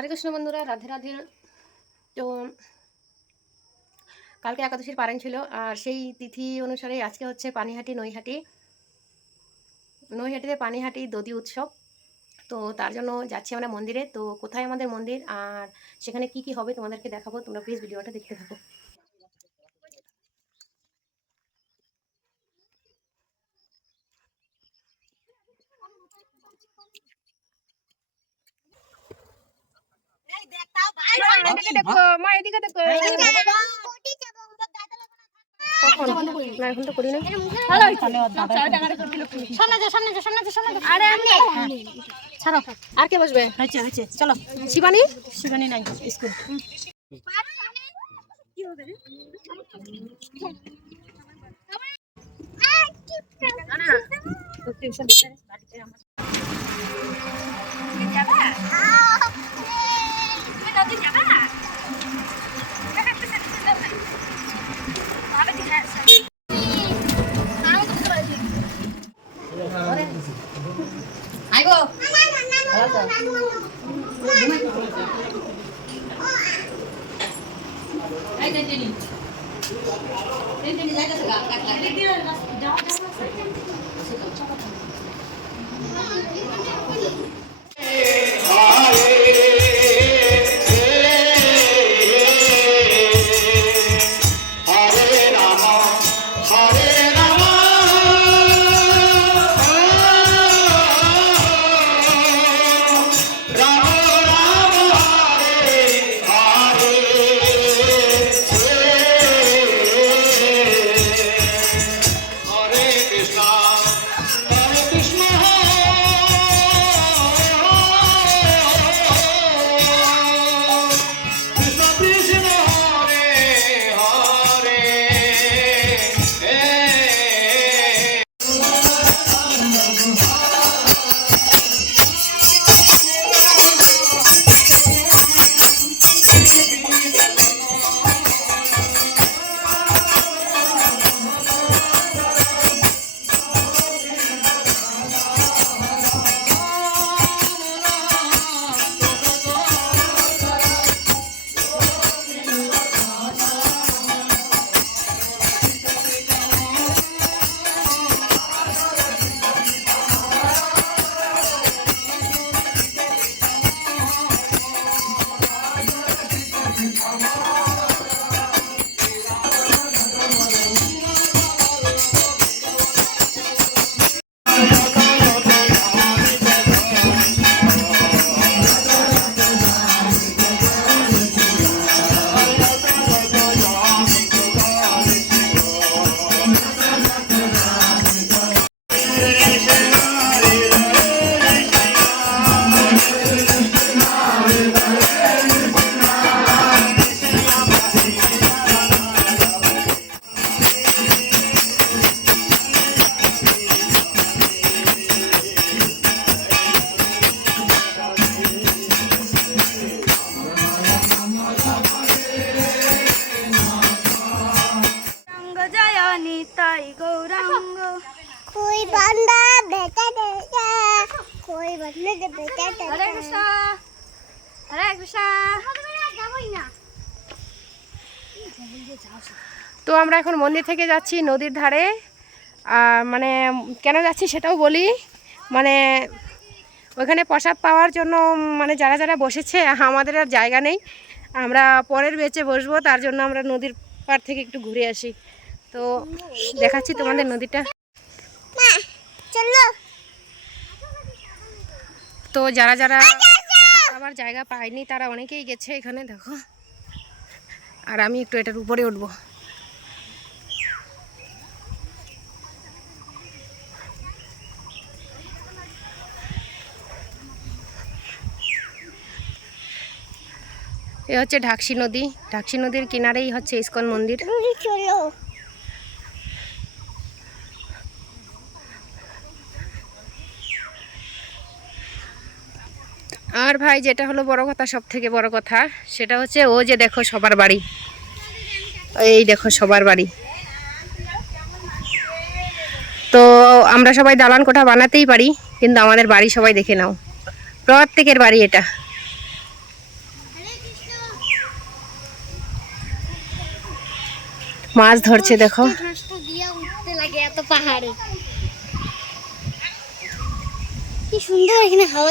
হরে কৃষ্ণ বন্ধুরা, রাধে রাধে। তো কালকে একাদশীর পারেন ছিল, আর সেই তিথি অনুসারে আজকে হচ্ছে পানিহাটি নৈহাটিতে পানিহাটি দধি উৎসব। তো তার জন্য যাচ্ছি আমরা মন্দিরে। তো কোথায় আমাদের মন্দির আর সেখানে কি কি হবে তোমাদেরকে দেখাবো, তোমরা প্লিজ ভিডিওটা দেখতে থাকো। দেখো মা, এদিকে দেখো। এখন তো করি না। আর কে বসবে? চলো। শিবানী নাই স্কুল। তো আমরা এখন মন্দির থেকে যাচ্ছি নদীর ধারে। মানে কেন যাচ্ছি সেটাও বলি। মানে ওইখানে প্রসাদ পাওয়ার জন্য মানে যারা যারা বসেছে, আমাদের আর জায়গা নেই, আমরা পরের বেচে বসবো, তার জন্য আমরা নদীর পাড় থেকে একটু ঘুরে আসি। তো দেখাচ্ছি তোমাদের নদীটা। তো যারা যারা আবার জায়গা পায়নি তারা অনেকেই গেছে এখানে, দেখো। আর আমি একটু এটার উপরে উঠবো। এ হচ্ছে ঢাকসি নদী। ঢাকসি নদীর কিনারেই হচ্ছে ইস্কন মন্দির। আর ভাই, যেটা হলো বড় কথা, সব থেকে বড় কথা সেটা হচ্ছে ও যে দেখো সবার বাড়ি, এই দেখো সবার বাড়ি। তো আমরা সবাই দালান কোঠা বানাতেই পারি, কিন্তু আমাদের বাড়ি সবাই দেখে নাও, প্রত্যেকের বাড়ি এটা। মাছ ধরছে দেখো। উঠতে লাগে এত পাহাড়ে, কি সুন্দর এখানে হাওয়া।